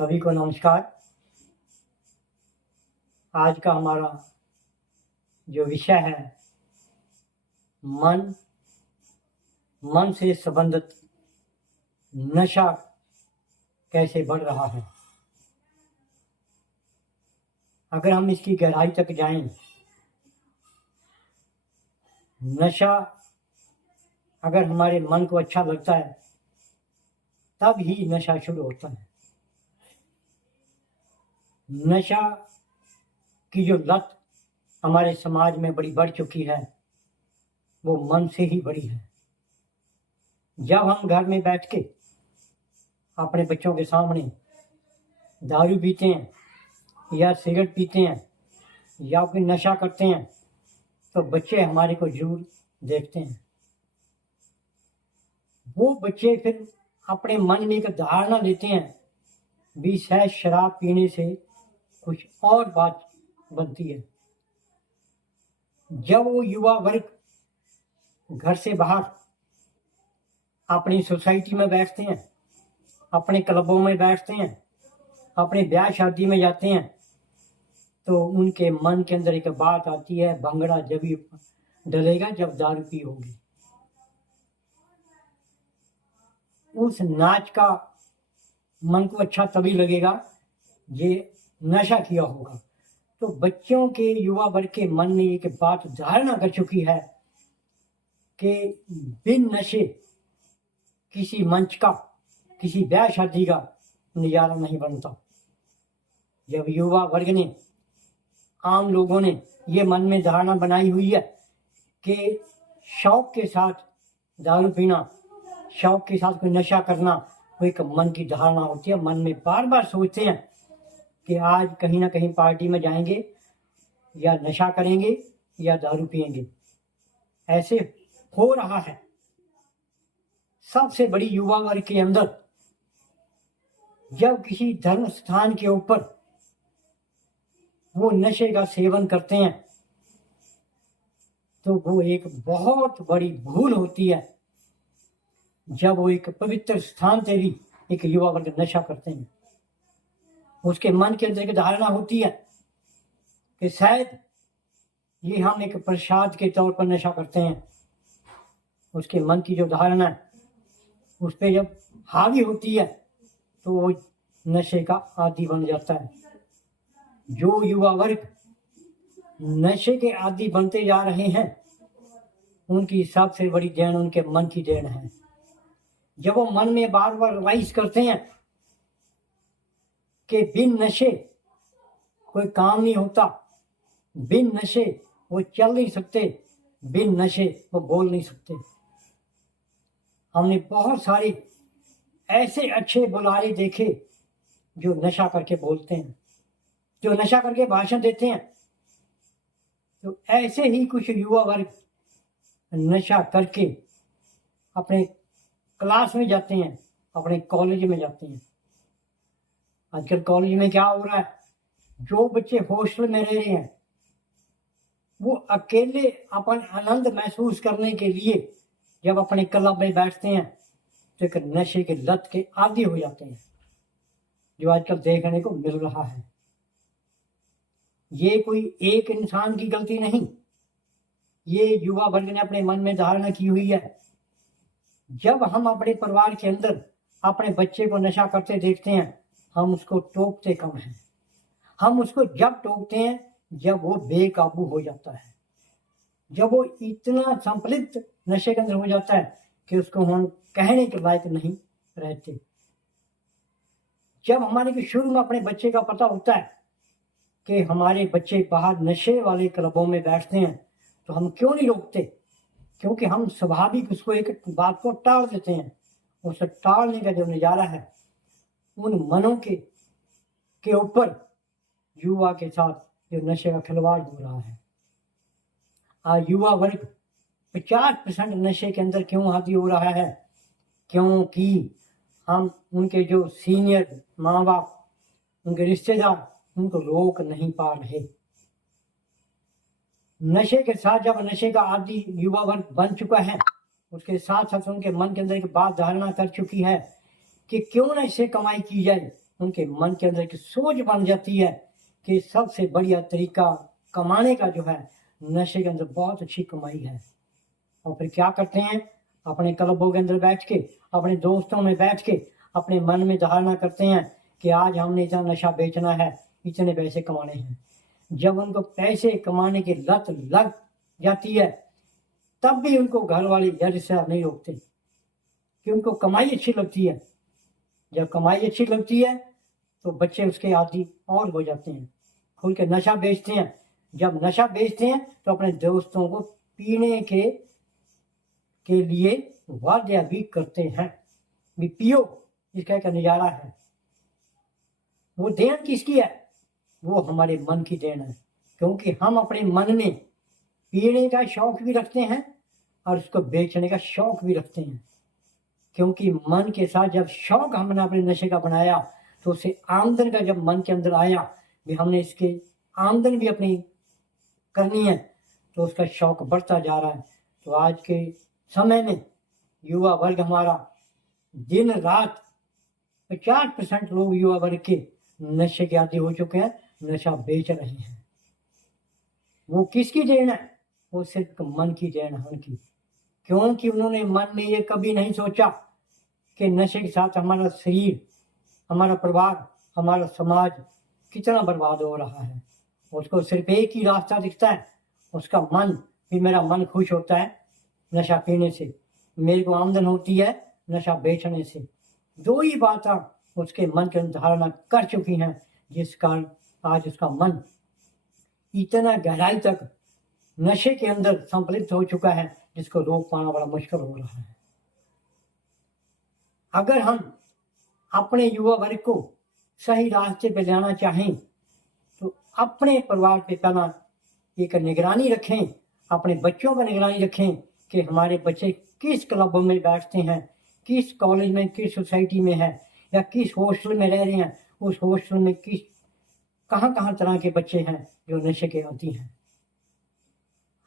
सभी को नमस्कार। आज का हमारा जो विषय है मन से संबंधित नशा कैसे बढ़ रहा है। अगर हम इसकी गहराई तक जाएं, नशा अगर हमारे मन को अच्छा लगता है तब ही नशा शुरू होता है। नशा की जो लत हमारे समाज में बड़ी बढ़ चुकी है वो मन से ही बढ़ी है। जब हम घर में बैठ के अपने बच्चों के सामने दारू पीते हैं या सिगरेट पीते हैं या कोई नशा करते हैं तो बच्चे हमारे को जरूर देखते हैं। वो बच्चे फिर अपने मन में एक धारणा लेते हैं भी शायद शराब पीने से कुछ और बात बनती है। जब वो युवा वर्ग घर से बाहर अपनी सोसाइटी में बैठते हैं, अपने क्लबों में बैठते हैं, अपने ब्याह शादी में जाते हैं तो उनके मन के अंदर एक बात आती है, भंगड़ा जब ही डलेगा जब दारू पी होगी। उस नाच का मन को अच्छा तभी लगेगा ये नशा किया होगा। तो बच्चों के युवा वर्ग के मन में एक बात धारणा कर चुकी है कि बिन नशे किसी मंच का, किसी ब्याह शादी का नजारा नहीं बनता। जब युवा वर्ग ने, आम लोगों ने ये मन में धारणा बनाई हुई है कि शौक के साथ दारू पीना, शौक के साथ कोई नशा करना, वो एक मन की धारणा होती है। मन में बार बार सोचते हैं कि आज कहीं ना कहीं पार्टी में जाएंगे या नशा करेंगे या दारू पिएंगे। ऐसे हो रहा है। सबसे बड़ी युवा वर्ग के अंदर जब किसी धर्म स्थान के ऊपर वो नशे का सेवन करते हैं तो वो एक बहुत बड़ी भूल होती है। जब वो एक पवित्र स्थान से भी एक युवा वर्ग नशा करते हैं, उसके मन के अंदर एक धारणा होती है कि शायद ये हम एक प्रसाद के तौर पर नशा करते हैं। उसके मन की जो धारणा है उस पर जब हावी होती है तो वो नशे का आदी बन जाता है। जो युवा वर्ग नशे के आदी बनते जा रहे हैं उनकी सबसे बड़ी देन उनके मन की देन है। जब वो मन में बार बार रिवाइज करते हैं कि बिन नशे कोई काम नहीं होता, बिन नशे वो चल नहीं सकते, बिन नशे वो बोल नहीं सकते। हमने बहुत सारे ऐसे अच्छे बुलारे देखे जो नशा करके बोलते हैं, जो नशा करके भाषण देते हैं। तो ऐसे ही कुछ युवा वर्ग नशा करके अपने क्लास में जाते हैं, अपने कॉलेज में जाते हैं। आजकल कॉलेज में क्या हो रहा है, जो बच्चे हॉस्टल में रह रहे हैं वो अकेले अपन आनंद महसूस करने के लिए जब अपने क्लब में बैठते हैं तो एक नशे के लत के आदी हो जाते हैं, जो आजकल देखने को मिल रहा है। ये कोई एक इंसान की गलती नहीं, ये युवा वर्ग ने अपने मन में धारणा की हुई है। जब हम अपने परिवार के अंदर अपने बच्चे को नशा करते देखते हैं हम उसको टोकते कम हैं। हम उसको जब टोकते हैं जब वो बेकाबू हो जाता है, जब वो इतना संपलिप्त नशे के अंदर हो जाता है कि उसको हम कहने के लायक नहीं रहते। जब हमारे को शुरू में अपने बच्चे का पता होता है कि हमारे बच्चे बाहर नशे वाले क्लबों में बैठते हैं तो हम क्यों नहीं रोकते, क्योंकि हम स्वाभाविक उसको एक बात को टाल देते हैं। उस टालने का जो नज़ारा है उन मनों के ऊपर युवा के साथ जो नशे का खिलवाड़ हो रहा है। आज युवा वर्ग 50% नशे के अंदर क्यों हावी हो रहा है, क्योंकि हम उनके जो सीनियर माँ बाप, उनके रिश्तेदार उनको रोक नहीं पा रहे। नशे के साथ जब नशे का आदी युवा वर्ग बन चुका है उसके साथ साथ उनके मन के अंदर एक बात धारणा कर चुकी है कि क्यों ना इससे कमाई की जाए, उनके मन के अंदर एक सोच बन जाती है कि सबसे बढ़िया तरीका कमाने का जो है, नशे के अंदर बहुत अच्छी कमाई है। और फिर क्या करते हैं, अपने क्लबों के अंदर बैठ के, अपने दोस्तों में बैठ के अपने मन में धारणा करते हैं कि आज हमने इतना नशा बेचना है, इतने पैसे कमाने हैं। जब उनको पैसे कमाने की लत लग जाती है तब भी उनको घर वाले जड़ से नहीं रोकते, कि उनको कमाई अच्छी लगती है। जब कमाई अच्छी लगती है तो बच्चे उसके आदी और हो जाते हैं, खुल के नशा बेचते हैं। जब नशा बेचते हैं तो अपने दोस्तों को पीने के लिए वाद्य भी करते हैं, भी पियो, इसका एक नज़ारा है। वो देन किसकी है? वो हमारे मन की देन है, क्योंकि हम अपने मन में पीने का शौक भी रखते हैं और उसको बेचने का शौक भी रखते हैं। क्योंकि मन के साथ जब शौक हमने अपने नशे का बनाया तो उसे आमदन का जब मन के अंदर आया भी हमने इसके आमदन भी अपनी करनी है, तो उसका शौक बढ़ता जा रहा है। तो आज के समय में युवा वर्ग हमारा दिन रात 50% लोग युवा वर्ग के नशे के आदी हो चुके हैं, नशा बेच रहे हैं। वो किसकी देन है? वो सिर्फ मन की देन है उनकी, क्योंकि उन्होंने मन में ये कभी नहीं सोचा कि नशे के साथ हमारा शरीर, हमारा परिवार, हमारा समाज कितना बर्बाद हो रहा है। उसको सिर्फ एक ही रास्ता दिखता है, उसका मन भी, मेरा मन खुश होता है नशा पीने से, मेरे को आमदन होती है नशा बेचने से। दो ही बातें उसके मन के अंदर धारणा कर चुकी हैं, जिस कारण आज उसका मन इतना गहराई तक नशे के अंदर संपलित हो चुका है, जिसको रोक पाना बड़ा मुश्किल हो रहा है। अगर हम अपने युवा वर्ग को सही रास्ते पे लाना चाहें तो अपने परिवार पे पहला एक निगरानी रखें, अपने बच्चों पर निगरानी रखें कि हमारे बच्चे किस क्लबों में बैठते हैं, किस कॉलेज में, किस सोसाइटी में है, या किस हॉस्टल में रह रहे हैं, उस हॉस्टल में किस कहाँ तरह के बच्चे हैं जो नशे के आदी हैं।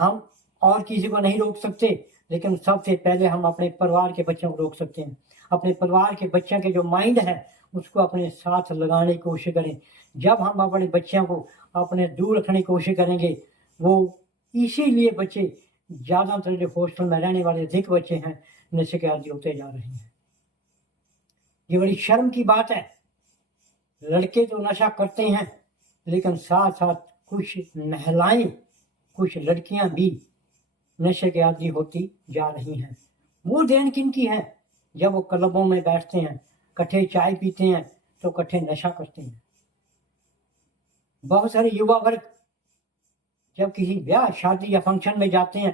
हम और किसी को नहीं रोक सकते, लेकिन सबसे पहले हम अपने परिवार के बच्चों को रोक सकते हैं। अपने परिवार के बच्चों के जो माइंड है उसको अपने साथ लगाने की कोशिश करें। जब हम अपने बच्चों को अपने दूर रखने की कोशिश करेंगे, वो इसीलिए बच्चे ज़्यादातर जो हॉस्टल में रहने वाले अधिक बच्चे हैं नशे के आदी होते जा रहे हैं। ये बड़ी शर्म की बात है। लड़के तो नशा करते हैं, लेकिन साथ साथ कुछ महिलाएं, कुछ लड़कियां भी नशे के आदी होती जा रही हैं। वो देन किनकी है? जब वो क्लबों में बैठते हैं, इकट्ठे चाय पीते हैं, तो इकट्ठे नशा करते हैं। बहुत सारे युवा वर्ग जब किसी ब्याह, शादी या फंक्शन में जाते हैं,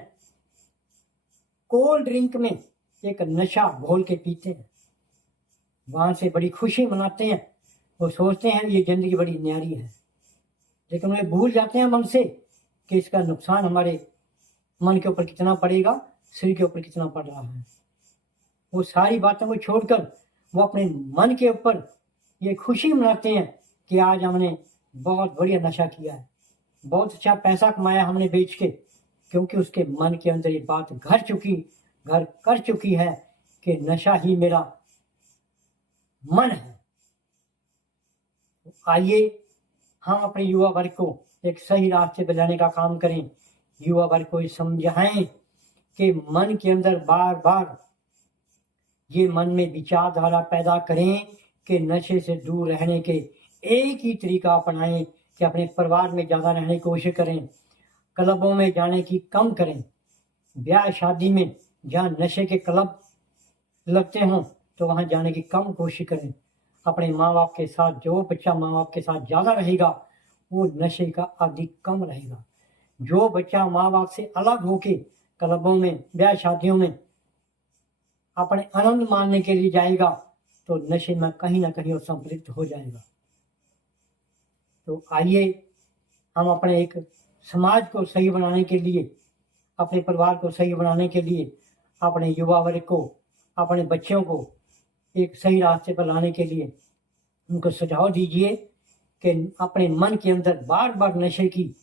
कोल्ड ड्रिंक में एक नशा घोल के पीते हैं, वहां से बड़ी खुशी मनाते हैं। वो सोचते हैं ये जिंदगी बड़ी न्यारी है, लेकिन वे भूल जाते हैं मन से कि इसका नुकसान हमारे मन के ऊपर कितना पड़ेगा, शरीर के ऊपर कितना पड़ रहा है। वो सारी बातों को छोड़कर वो अपने मन के ऊपर ये खुशी मनाते हैं कि आज हमने बहुत बढ़िया नशा किया है, बहुत अच्छा पैसा कमाया हमने बेच के, क्योंकि उसके मन के अंदर ये बात घर कर चुकी है कि नशा ही मेरा मन है। आइए हम अपने युवा वर्ग को एक सही रास्ते पर लाने का काम करें। युवा वर्ग को समझाएं कि मन के अंदर बार बार ये मन में विचारधारा पैदा करें कि नशे से दूर रहने के एक ही तरीका अपनाएं कि अपने परिवार में ज़्यादा रहने की कोशिश करें, क्लबों में जाने की कम करें। ब्याह शादी में जहाँ नशे के क्लब लगते हों तो वहाँ जाने की कम कोशिश करें। अपने माँ बाप के साथ, जो बच्चा माँ बाप के साथ ज़्यादा रहेगा वो नशे का आदी कम रहेगा। जो बच्चा माँ बाप से अलग होके क्लबों में, ब्याह शादियों में अपने आनंद मानने के लिए जाएगा तो नशे में कहीं ना कहीं वो संपृक्त हो जाएगा। तो आइए हम अपने एक समाज को सही बनाने के लिए, अपने परिवार को सही बनाने के लिए, अपने युवा वर्ग को, अपने बच्चों को एक सही रास्ते पर लाने के लिए उनको सुझाव दीजिए कि अपने मन के अंदर बार बार नशे की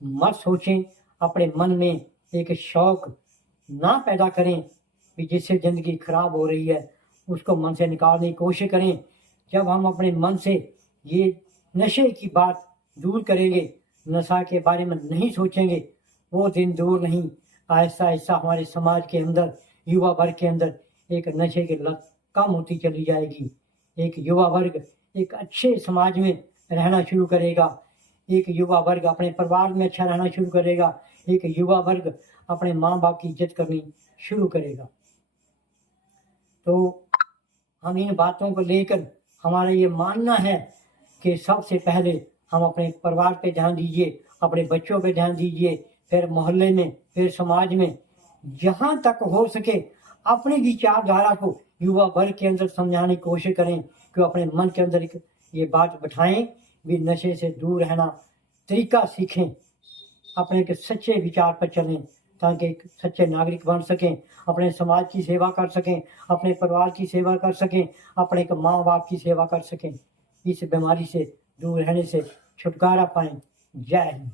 मत सोचें। अपने मन में एक शौक ना पैदा करें कि जिससे ज़िंदगी खराब हो रही है, उसको मन से निकालने की कोशिश करें। जब हम अपने मन से ये नशे की बात दूर करेंगे, नशा के बारे में नहीं सोचेंगे, वो दिन दूर नहीं, आहिस्ता आहिस्ता हमारे समाज के अंदर, युवा वर्ग के अंदर एक नशे की लत कम होती चली जाएगी। एक युवा वर्ग एक अच्छे समाज में रहना शुरू करेगा, एक युवा वर्ग अपने परिवार में अच्छा रहना शुरू करेगा, एक युवा वर्ग अपने माँ बाप की इज्जत करनी शुरू करेगा। तो हम इन बातों को लेकर हमारा ये मानना है कि सबसे पहले हम अपने परिवार पे ध्यान दीजिए, अपने बच्चों पे ध्यान दीजिए, फिर मोहल्ले में, फिर समाज में, जहाँ तक हो सके अपनी विचारधारा को युवा वर्ग के अंदर समझाने की कोशिश करें कि अपने मन के अंदर एक ये बात बिठाएं भी नशे से दूर रहना तरीका सीखें, अपने के सच्चे विचार पर चलें ताकि एक सच्चे नागरिक बन सकें, अपने समाज की सेवा कर सकें, अपने परिवार की सेवा कर सकें, अपने के माँ बाप की सेवा कर सकें, इस बीमारी से दूर रहने से छुटकारा पाएं। जय हिंद।